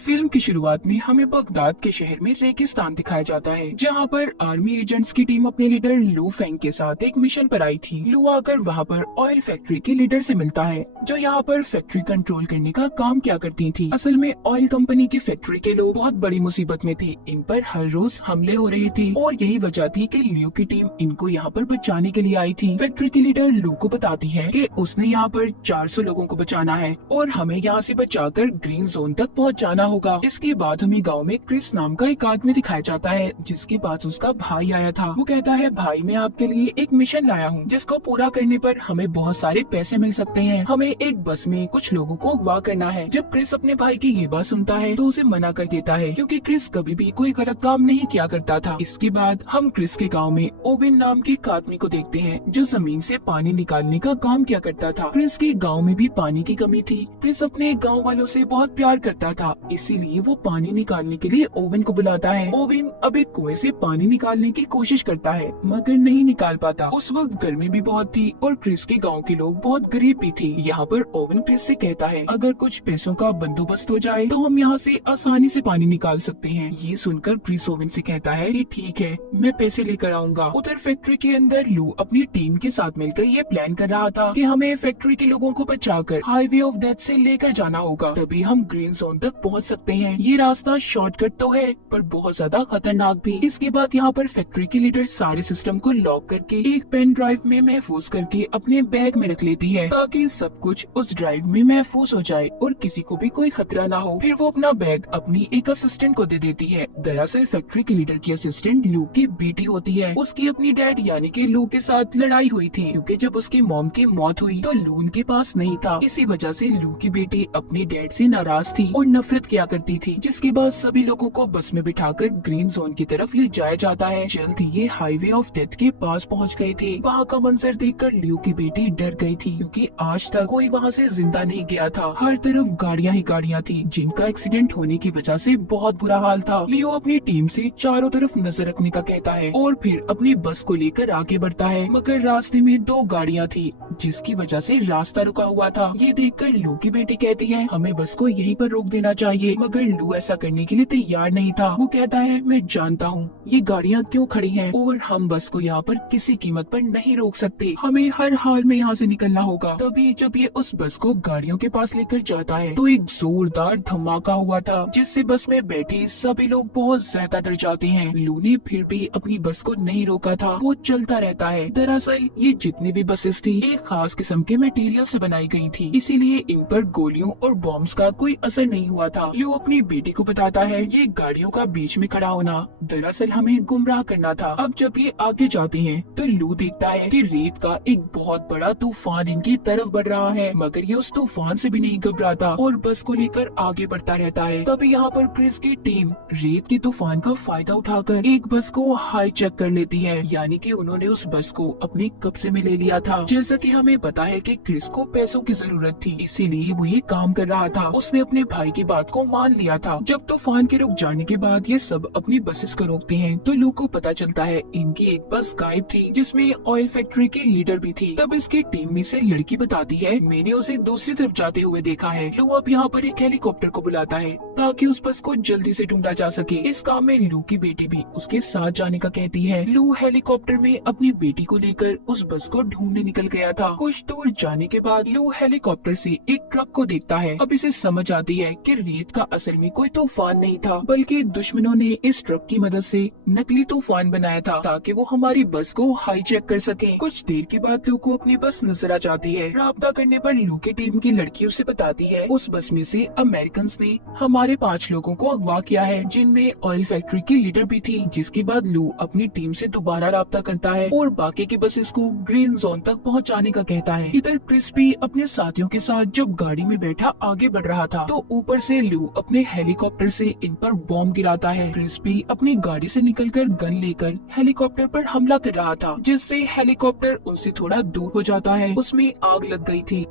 Film की शुरुआत में हमें बगदाद के शहर में रेगिस्तान दिखाया जाता है, जहां पर आर्मी एजेंट्स की टीम अपने लीडर लू फेंग के साथ एक मिशन पर आई थी। लू आकर वहां पर ऑयल फैक्ट्री के लीडर से मिलता है, जो यहाँ पर फैक्ट्री कंट्रोल करने का काम किया करती थी। असल में ऑयल कंपनी की फैक्ट्री के लोग बहुत बड़ी मुसीबत में थे। इन पर हर रोज हमले हो रहे थे और यही वजह थी कि लू की टीम इनको यहाँ पर बचाने के लिए आई थी। फैक्ट्री की लीडर लू को बताती है कि उसने यहाँ पर 400 लोगों को बचाना है और हमें यहाँ से बचाकर ग्रीन जोन तक पहुँच जाना होगा। इसके बाद हमें गांव में क्रिस नाम का एक आदमी दिखाया जाता है, जिसके पास उसका भाई आया था। वो कहता है, भाई मैं आपके लिए एक मिशन लाया हूँ, जिसको पूरा करने पर हमें बहुत सारे पैसे मिल सकते हैं। हमें एक बस में कुछ लोगों को अगवा करना है। जब क्रिस अपने भाई की ये बात सुनता है तो उसे मना कर देता है, क्योंकि क्रिस कभी भी कोई गलत काम नहीं किया करता था। इसके बाद हम क्रिस के गाँव में ओवेन नाम के एक आदमी को देखते हैं, जो जमीन से पानी निकालने का काम किया करता था। क्रिस के गाँव में भी पानी की कमी थी। क्रिस अपने गाँव वालों से बहुत प्यार करता था, इसीलिए वो पानी निकालने के लिए ओवेन को बुलाता है। ओवेन अब एक कुएं से पानी निकालने की कोशिश करता है, मगर नहीं निकाल पाता। उस वक्त गर्मी भी बहुत थी और क्रिस के गांव के लोग बहुत गरीब भी थे। यहाँ पर ओवेन क्रिस से कहता है, अगर कुछ पैसों का बंदोबस्त हो जाए तो हम यहाँ से आसानी से पानी निकाल सकते हैं। ये सुनकर क्रिस ओवेन से कहता है कि ठीक है, मैं पैसे लेकर आऊंगा। उधर फैक्ट्री के अंदर लू अपनी टीम के साथ मिलकर ये प्लान कर रहा था कि हमें फैक्ट्री के लोगों को बचाकर हाईवे ऑफ डेथ से लेकर जाना होगा, तभी हम ग्रीन जोन तक पहुँच सकते हैं। ये रास्ता शॉर्टकट तो है, पर बहुत ज्यादा खतरनाक भी। इसके बाद यहाँ पर फैक्ट्री की लीडर सारे सिस्टम को लॉक करके एक पेन ड्राइव में महफूज करके अपने बैग में रख लेती है, ताकि सब कुछ उस ड्राइव में महफूज हो जाए और किसी को भी कोई खतरा ना हो। फिर वो अपना बैग अपनी एक असिस्टेंट को दे देती है। दरअसल फैक्ट्री की लीडर की असिस्टेंट लू की बेटी होती है। उसकी अपनी डैड यानी कि लू के साथ लड़ाई हुई थी, क्योंकि जब उसकी मॉम की मौत हुई तो लू उनके पास नहीं था। इसी वजह से लू की बेटी अपने डैड से नाराज थी और नफरत किया करती थी। जिसके बाद सभी लोगों को बस में बिठाकर ग्रीन जोन की तरफ ले जाया जाता है। जल्द ही ये हाईवे ऑफ डेथ के पास पहुंच गए थे। वहाँ का मंजर देखकर लियो की बेटी डर गई थी, क्योंकि आज तक कोई वहाँ से जिंदा नहीं गया था। हर तरफ गाड़ियाँ ही गाड़ियाँ थी, जिनका एक्सीडेंट होने की वजह से बहुत बुरा हाल था। लियो अपनी टीम से चारों तरफ नजर रखने का कहता है और फिर अपनी बस को लेकर आगे बढ़ता है, मगर रास्ते में 2 गाड़ियाँ थी, जिसकी वजह से रास्ता रुका हुआ था। ये देखकर लू की बेटी कहती है, हमें बस को यहीं पर रोक देना चाहिए, मगर लू ऐसा करने के लिए तैयार नहीं था। वो कहता है, मैं जानता हूँ ये गाड़ियाँ क्यों खड़ी हैं और हम बस को यहाँ पर किसी कीमत पर नहीं रोक सकते। हमें हर हाल में यहाँ से निकलना होगा। तभी जब ये उस बस को गाड़ियों के पास लेकर जाता है तो एक जोरदार धमाका हुआ था, जिससे बस में बैठे सभी लोग बहुत ज्यादा डर जाते हैं। लू ने फिर भी अपनी बस को नहीं रोका था, वो चलता रहता है। दरअसल ये जितनी भी बसेस थी एक खास किस्म के मटेरियल से बनाई गई थी, इसीलिए इन पर गोलियों और बॉम्ब्स का कोई असर नहीं हुआ था। लू अपनी बेटी को बताता है, ये गाड़ियों का बीच में खड़ा होना दरअसल हमें गुमराह करना था। अब जब ये आगे जाते हैं तो लू देखता है कि रेत का एक बहुत बड़ा तूफान इनकी तरफ बढ़ रहा है, मगर ये उस तूफान से भी नहीं घबराता और बस को लेकर आगे बढ़ता रहता है। तभी यहाँ पर क्रिस की टीम रेत के तूफान का फायदा उठाकर एक बस को हाईजैक कर लेती है, यानी कि उन्होंने उस बस को अपने कब्जे में ले लिया था। जैसा कि हमें पता है कि क्रिस को पैसों की जरूरत थी, इसीलिए वो ये काम कर रहा था। उसने अपने भाई की बात को मान लिया था। जब तूफान के रुक जाने के बाद ये सब अपनी बसेस को रोकते हैं तो लू को पता चलता है इनकी एक बस गायब थी, जिसमें ऑयल फैक्ट्री की लीडर भी थी। तब इसकी टीम में से लड़की बताती है, मैंने उसे दूसरी तरफ जाते हुए देखा है। लू अब यहाँ पर एक हेलीकॉप्टर को बुलाता है ताकि उस बस को जल्दी से ढूंढा जा सके। इस काम में लू की बेटी भी उसके साथ जाने का कहती है। लू हेलीकॉप्टर में अपनी बेटी को लेकर उस बस को ढूंढने निकल गया था। कुछ दूर जाने के बाद लू हेलीकॉप्टर से एक ट्रक को देखता है। अब इसे समझ आती है कि रेत का असल में कोई तूफान नहीं था, बल्कि दुश्मनों ने इस ट्रक की मदद से नकली तूफान बनाया था, ताकि वो हमारी बस को हाईजैक कर सके। कुछ देर के बाद लू को अपनी बस नजर आ जाती है। राब्ता करने पर लू की टीम की लड़की उसे बताती है, उस बस में से अमेरिकन ने हमारे 5 लोगों को अगवा किया है, जिनमें ऑयल फैक्ट्री की लीडर भी थी। जिसके बाद लू अपनी टीम से दोबारा राब्ता करता है और बाकी की बसेस को ग्रीन जोन तक पहुंचाने का कहता है। इधर क्रिस भी अपने साथियों के साथ जब गाड़ी में बैठा आगे बढ़ रहा था तो ऊपर से लू अपने हेलीकॉप्टर से इन पर बॉम्ब गिराता है। क्रिस भी अपनी गाड़ी से निकलकर गन लेकर हेलीकॉप्टर पर हमला कर रहा था, जिससे हेलीकॉप्टर उनसे थोड़ा दूर हो जाता है। उसमें आग लग गई थी।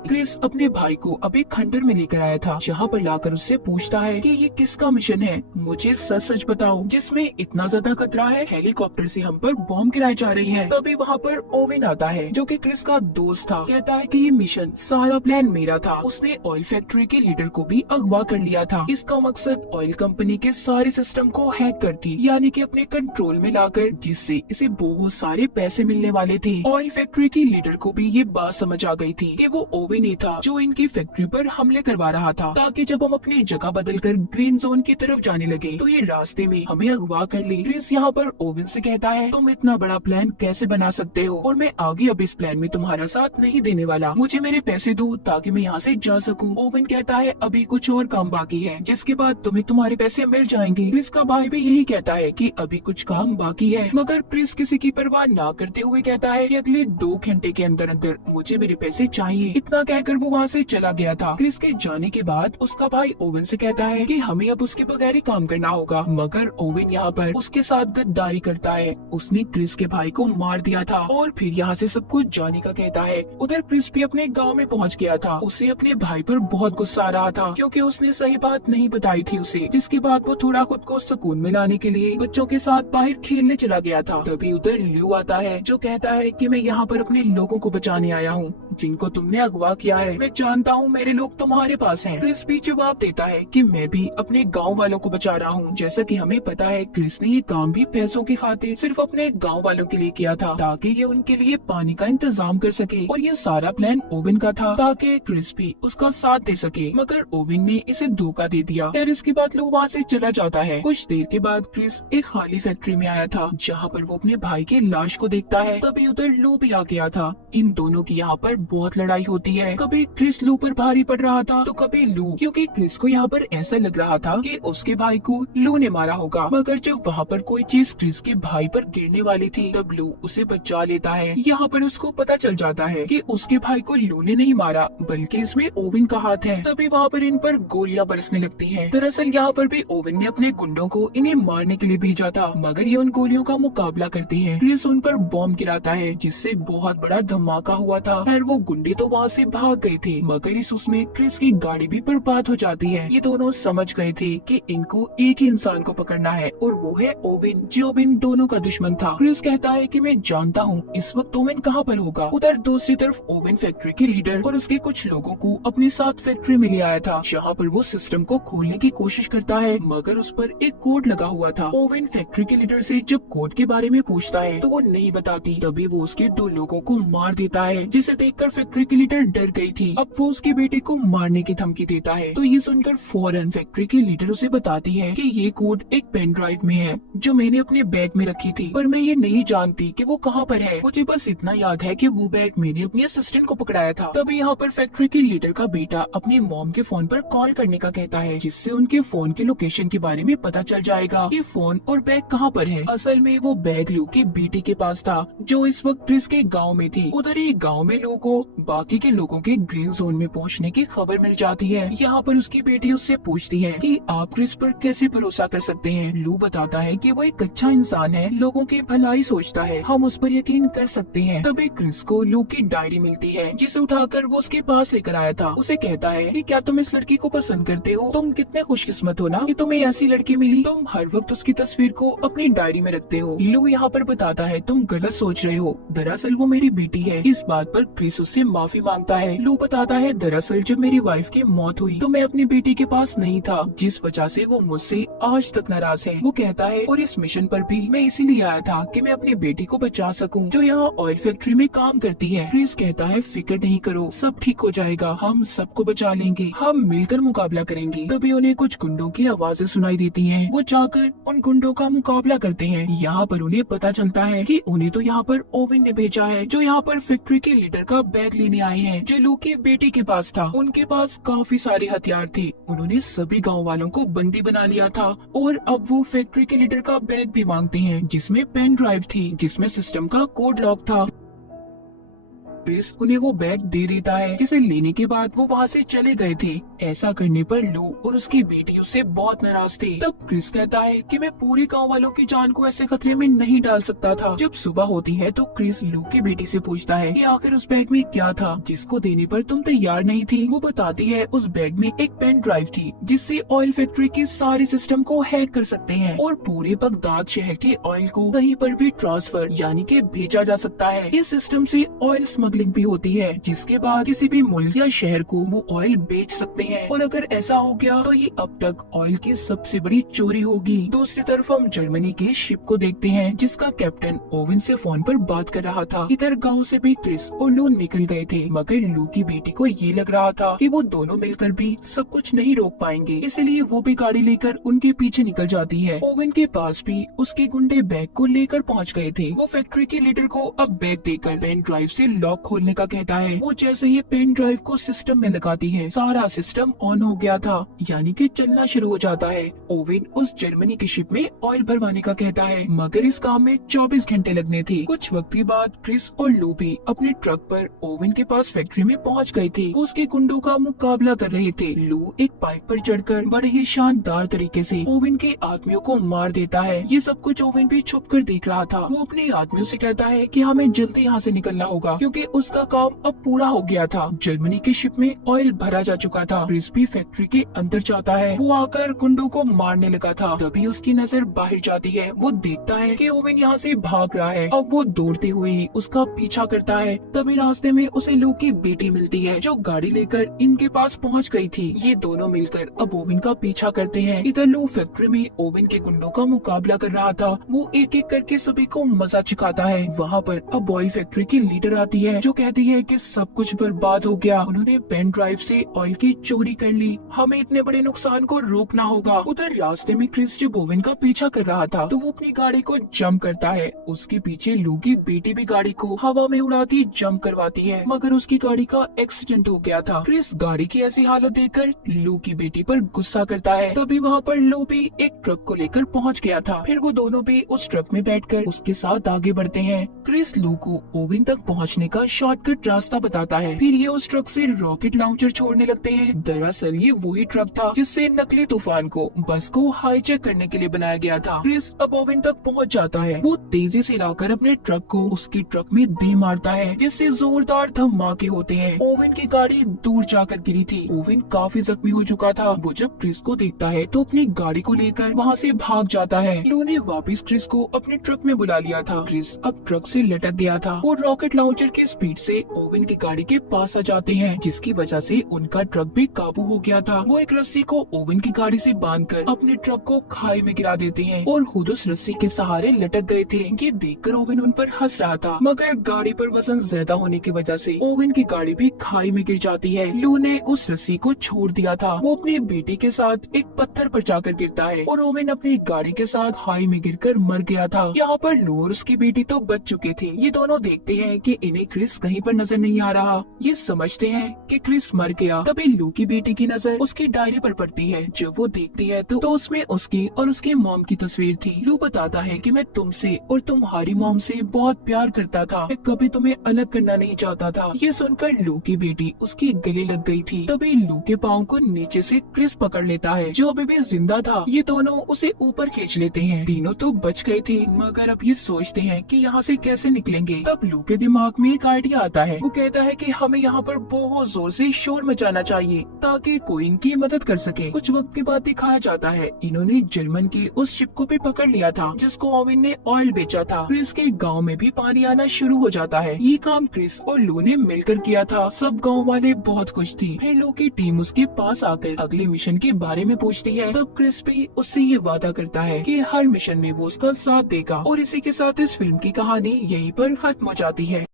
क्रिस अपने भाई को अब एक खंडर में लेकर आया था, जहाँ पर लाकर उससे पूछता है कि ये किसका मिशन है, मुझे सच सच बताओ जिसमें इतना ज्यादा खतरा है, हेलीकॉप्टर से हम पर बॉम्ब गिराई जा रही है। तभी वहाँ पर ओवेन आता है जो कि क्रिस का दोस्त था। कहता है कि ये मिशन सारा प्लान मेरा था, उसने ऑयल फैक्ट्री के लीडर को भी अगवा कर लिया था। इसका मकसद ऑयल कंपनी के सारे सिस्टम को हैक करके यानी कि अपने कंट्रोल में लाकर, जिससे इसे बहुत सारे पैसे मिलने वाले थे। ऑयल फैक्ट्री की लीडर को भी ये बात समझ आ गई थी कि वो ओवेन नहीं था जो इनकी फैक्ट्री पर हमले करवा रहा था, ताकि जब हम अपनी जगह बदलकर ग्रीन जोन की तरफ जाने लगे तो ये रास्ते में हमें अगवा कर ले। क्रिस यहाँ पर ओवेन से कहता है तुम इतना बड़ा प्लान कैसे बना सकते हो, और मैं आगे अब इस प्लान में तुम्हारा साथ नहीं देने वाला, मुझे मेरे पैसे दो ताकि मैं यहाँ से जा सकूँ। ओवेन कहता है अभी कुछ और काम बाकी है, जिसके बाद तुम्हें तुम्हारे पैसे मिल जाएंगे। क्रिस का भाई भी यही कहता है कि अभी कुछ काम बाकी है, मगर क्रिस किसी की परवाह ना करते हुए कहता है कि अगले 2 घंटे के अंदर अंदर मुझे मेरे पैसे चाहिए। इतना कहकर वो वहाँ से चला गया था। क्रिस के जाने के बाद उसका भाई ओवेन से कहता है कि हमें अब उसके बगैर ही काम करना होगा, मगर ओवेन यहाँ पर उसके साथ गद्दारी करता है। उसने क्रिस के भाई को मार दिया था और फिर यहाँ से सब कुछ जाने का कहता है। उधर क्रिस भी अपने गांव में पहुँच गया था। उसे अपने भाई पर बहुत गुस्सा आ रहा था क्योंकि उसने सही बात नहीं बताई थी उसे, जिसके बाद वो थोड़ा खुद को सुकून में लाने के लिए बच्चों के साथ बाहर खेलने चला गया था। तभी उधर ल्यू आता है जो कहता है कि मैं यहाँ पर अपने लोगों को बचाने आया हूँ, जिनको तुमने अगवा किया है। मैं जानता हूँ मेरे लोग तुम्हारे पास हैं। क्रिस भी जवाब देता है कि मैं भी अपने गांव वालों को बचा रहा हूँ। जैसा कि हमें पता है क्रिस ने ये काम भी पैसों की खातिर सिर्फ अपने गांव वालों के लिए किया था, ताकि ये उनके लिए पानी का इंतजाम कर सके, और ये सारा प्लान ओवेन का था ताकि क्रिस भी उसका साथ दे सके, मगर ओवेन ने इसे धोखा दे दिया। फिर इसके बाद लोग वहाँ से चला जाता है। कुछ देर के बाद क्रिस एक खाली फैक्ट्री में आया था जहाँ पर वो अपने भाई की लाश को देखता है। तभी उधर लू भी आ गया था। इन दोनों की यहाँ पर बहुत लड़ाई होती है। कभी क्रिस लू पर भारी पड़ रहा था तो कभी लू, क्योंकि क्रिस को यहाँ पर ऐसा लग रहा था कि उसके भाई को लू ने मारा होगा, मगर जब वहाँ पर कोई चीज क्रिस के भाई पर गिरने वाली थी तब लू उसे बचा लेता है। यहाँ पर उसको पता चल जाता है कि उसके भाई को लू ने नहीं मारा बल्कि इसमें ओवेन का हाथ है। तभी वहाँ पर इन पर गोलियां बरसने लगती हैं। दरअसल यहाँ पर भी ओवेन ने अपने गुंडों को इन्हें मारने के लिए भेजा था, मगर ये उन गोलियों का मुकाबला करते हैं। क्रिस उन पर बॉम्ब गिराता है जिससे बहुत बड़ा धमाका हुआ था। खैर वो गुंडे तो वहाँ से भाग गए थे, मगर इस उसमें क्रिस की गाड़ी भी बर्बाद हो जाती है। ये दोनों समझ गए थे कि इनको एक ही इंसान को पकड़ना है और वो है ओवेन, जो इन दोनों का दुश्मन था। क्रिस कहता है कि मैं जानता हूँ इस वक्त ओवेन कहाँ पर होगा। उधर दूसरी तरफ ओवेन फैक्ट्री के लीडर और उसके कुछ लोगों को अपने साथ फैक्ट्री में ले आया था, जहाँ पर वो सिस्टम को खोलने की कोशिश करता है, मगर उस पर एक कोड लगा हुआ था। ओवेन फैक्ट्री के लीडर से जब कोड के बारे में पूछता है तो वो नहीं बताती। तभी वो उसके 2 लोगों को मार देता है, जिसे देखकर फैक्ट्री की लीडर डर गई थी। अब वो उसके बेटे को मारने की धमकी देता है। तो ये सुनकर फौरन फैक्ट्री की लीडर उसे बताती है कि ये कोड एक पेन ड्राइव में है जो मैंने अपने बैग में रखी थी, पर मैं ये नहीं जानती कि वो कहाँ पर है। मुझे बस इतना याद है कि वो बैग मैंने अपने असिस्टेंट को पकड़ाया था। तभी यहाँ पर फैक्ट्री के लीडर का बेटा अपनी मॉम के फोन पर कॉल करने का कहता है, जिससे उनके फोन के लोकेशन के बारे में पता चल जाएगा कि फोन और बैग कहाँ पर है। असल में वो बैग लू की बेटी के पास था जो इस वक्त क्रिस के गाँव में थी। उधर ही गाँव में लोगों को बाकी के लोगों के ग्रीन जोन में पहुंचने की खबर मिल जाती है। यहाँ पर उसकी बेटी उससे पूछती है कि आप क्रिस पर कैसे भरोसा कर सकते हैं। लू बताता है कि वो एक अच्छा इंसान है, लोगों की भलाई सोचता है, हम उस पर यकीन कर सकते हैं। तभी क्रिस को लू की डायरी मिलती है जिसे उठाकर वो उसके पास लेकर आया था। उसे कहता है कि क्या तुम इस लड़की को पसंद करते हो, तुम कितने खुशकिस्मत हो ना कि तुम्हें ऐसी लड़की मिली, तुम हर वक्त उसकी तस्वीर को अपनी डायरी में रखते हो। लू यहाँ पर बताता है तुम गलत सोच रहे हो, दरअसल वो मेरी बेटी है। इस बात पर क्रिस उससे माफी मांगता है। लू बताता है दरअसल जब मेरी वाइफ की मौत हुई तो मैं अपनी बेटी के पास नहीं था, जिस वजह से वो मुझसे आज तक नाराज है। वो कहता है और इस मिशन पर भी मैं इसीलिए आया था कि मैं अपनी बेटी को बचा सकूं, जो यहाँ ऑयल फैक्ट्री में काम करती है। क्रिस कहता है फिक्र नहीं करो, सब ठीक हो जाएगा, हम सबको बचा लेंगे, हम मिलकर मुकाबला करेंगे। तभी उन्हें कुछ गुंडों की आवाजें सुनाई देती हैं। वो जाकर उन गुंडों का मुकाबला करते हैं। यहाँ पर उन्हें पता चलता है कि उन्हें तो यहाँ पर ओवेन ने भेजा है, जो यहाँ पर फैक्ट्री के लीडर का बैग लेने आए हैं, जो लू की बेटी के पास था। उनके पास काफी सारे हथियार थे। उन्होंने सभी गाँव वालों को बंदी बना लिया था और अब वो फैक्ट्री के लीडर का बैग भी मांगते हैं, जिसमें पेन ड्राइव थी जिसमें सिस्टम का कोड लॉक था। क्रिस उन्हें वो बैग दे देता है, जिसे लेने के बाद वो वहाँ से चले गए थे। ऐसा करने पर लू और उसकी बेटी उससे बहुत नाराज थे। तब क्रिस कहता है कि मैं पूरे गांव वालों की जान को ऐसे खतरे में नहीं डाल सकता था। जब सुबह होती है तो क्रिस लू की बेटी से पूछता है कि आखिर उस बैग में क्या था जिसको देने पर तुम तैयार नहीं थी। वो बताती है उस बैग में एक पेन ड्राइव थी, जिससे ऑयल फैक्ट्री के सारे सिस्टम को हैक कर सकते हैं और पूरे बगदाद शहर के ऑयल को कहीं पर भी ट्रांसफर यानी कि भेजा जा सकता है। इस सिस्टम से ऑयल स्मगलिंग भी होती है, जिसके बाद किसी भी मुल्क या शहर को वो ऑयल बेच सकते हैं। और अगर ऐसा हो गया तो ये अब तक ऑयल की सबसे बड़ी चोरी होगी। दूसरी तरफ हम जर्मनी के शिप को देखते हैं, जिसका कैप्टन ओवन से फोन पर बात कर रहा था। इधर गांव से भी क्रिस और लू निकल गए थे, मगर लू की बेटी को ये लग रहा था कि वो दोनों मिलकर भी सब कुछ नहीं रोक पाएंगे, इसलिए वो भी गाड़ी लेकर उनके पीछे निकल जाती है। ओवन के पास भी उसके गुंडे बैग को लेकर पहुंच गए थे। वो फैक्ट्री के लीडर को अब बैग देकर पेन ड्राइव से लॉक खोलने का कहता है। वो जैसे ही पेन ड्राइव को सिस्टम में लगाती है, सारा सिस्टम ऑन हो गया था, यानी कि चलना शुरू हो जाता है। ओवन उस जर्मनी की शिप में ऑयल भरवाने का कहता है, मगर इस काम में 24 घंटे लगने थे। कुछ वक्त के बाद क्रिस और लू भी अपने ट्रक पर ओवन के पास फैक्ट्री में पहुंच गए थे। वो उसके गुंडों का मुकाबला कर रहे थे। लू एक पाइप पर चढ़कर बड़े ही शानदार तरीके से ओवन के आदमियों को मार देता है। ये सब कुछ ओवन भी छुप कर देख रहा था। वो अपने आदमियों से कहता है कि हमें जल्दी यहाँ से निकलना होगा, क्योंकि उसका काम अब पूरा हो गया था। जर्मनी की शिप में ऑयल भरा जा चुका था। क्रिस भी फैक्ट्री के अंदर जाता है। वो आकर गुंडों को मारने लगा था। तभी उसकी नजर बाहर जाती है। वो देखता है कि ओवन यहाँ से भाग रहा है। अब वो दौड़ते हुए उसका पीछा करता है। तभी रास्ते में उसे लू की बेटी मिलती है, जो गाड़ी लेकर इनके पास पहुँच गई थी। ये दोनों मिलकर अब ओवन का पीछा करते हैं। इधर लू फैक्ट्री में ओवन के गुंडों का मुकाबला कर रहा था। वो एक एक करके सभी को मजा चखाता है। वहाँ पर अब ऑयल फैक्ट्री की लीडर आती है, जो कहती है कि सब कुछ बर्बाद हो गया। उन्होंने पेन ड्राइव से ऑयल की चोरी कर ली। हमें इतने बड़े नुकसान को रोकना होगा। उधर रास्ते में क्रिस जब ओवन का पीछा कर रहा था, तो वो अपनी गाड़ी को जंप करता है। उसके पीछे लू की बेटी भी गाड़ी को हवा में उड़ाती जंप करवाती है, मगर उसकी गाड़ी का एक्सीडेंट हो गया था। क्रिस गाड़ी की ऐसी हालत देखकर लू की बेटी पर गुस्सा करता है। तभी वहाँ पर लू भी एक ट्रक को लेकर पहुँच गया था। फिर वो दोनों भी उस ट्रक में बैठकर उसके साथ आगे बढ़ते हैं। क्रिस लू को ओवन तक पहुँचने का शॉर्टकट रास्ता बताता है। फिर ये उस ट्रक से रॉकेट लॉन्चर छोड़ने लगते हैं। दरअसल ये वही ट्रक था जिससे नकली तूफान को बस को हाईजैक करने के लिए बनाया गया था। क्रिस अब ओवन तक पहुंच जाता है। वो तेजी से लाकर अपने ट्रक को उसकी ट्रक में दे मारता है, जिससे जोरदार धमाके होते हैं। ओवन की गाड़ी दूर जाकर गिरी थी। ओवन काफी जख्मी हो चुका था। वो जब क्रिस को देखता है तो अपनी गाड़ी को लेकर वहाँ से भाग जाता है। लू ने वापिस क्रिस को अपने ट्रक में बुला लिया था। क्रिस अब ट्रक से लटक गया था। वो रॉकेट लॉन्चर की स्पीड से ओवन की गाड़ी के पास आ जाते हैं, जिसकी वजह से उनका ट्रक भी काबू हो गया था। वो एक रस्सी को ओवन की गाड़ी से बांधकर अपने ट्रक को खाई में गिरा देते हैं और खुद उस रस्सी के सहारे लटक गए थे। ये देखकर ओवन उन पर हंस रहा था, मगर गाड़ी पर वजन ज्यादा होने की वजह से ओवन की गाड़ी भी खाई में गिर जाती है। लू ने उस रस्सी को छोड़ दिया था। वो अपनी बेटी के साथ एक पत्थर पर जाकर गिरता है और ओवन अपनी गाड़ी के साथ खाई में गिरकर मर गया था। यहाँ पर लू और उसकी बेटी तो बच चुके थे। ये दोनों देखते हैं कि इन्हें क्रिस कहीं पर नजर नहीं आ रहा। ये समझते हैं कि क्रिस मर गया। तभी लू की बेटी की नजर उसकी डायरी पर पड़ती है। जब वो देखती है तो उसमें उसकी और उसके मॉम की तस्वीर थी। लू बताता है कि मैं तुमसे और तुम्हारी मॉम से बहुत प्यार करता था। मैं कभी तुम्हें अलग करना नहीं चाहता था। ये सुनकर लू की बेटी उसके गले लग गई थी। तभी लू के पाँव को नीचे से क्रिस पकड़ लेता है, जो अभी भी जिंदा था। ये दोनों उसे ऊपर खींच लेते हैं। तीनों तो बच गए थे, मगर अब ये सोचते हैं कि यहाँ से कैसे निकलेंगे। तब लू के दिमाग में एक आइडिया आता है। वो कहता है कि हमें यहाँ पर बहुत जोर से शोर मचाना चाहिए ताकि कोई इनकी मदद कर सके। कुछ वक्त के बाद दिखाया जाता है इन्होंने जर्मन के उस शिप को भी पकड़ लिया था, जिसको ओवन ने ऑयल बेचा था। क्रिस के गांव में भी पानी आना शुरू हो जाता है। ये काम क्रिस और लू ने मिलकर किया था। सब गांव वाले बहुत खुश थे। फिर लू की टीम उसके पास आकर अगले मिशन के बारे में पूछती है। तब क्रिस भी उससे ये वादा करता है कि हर मिशन में वो उसका साथ देगा। और इसी के साथ इस फिल्म की कहानी यहीं पर खत्म हो जाती है।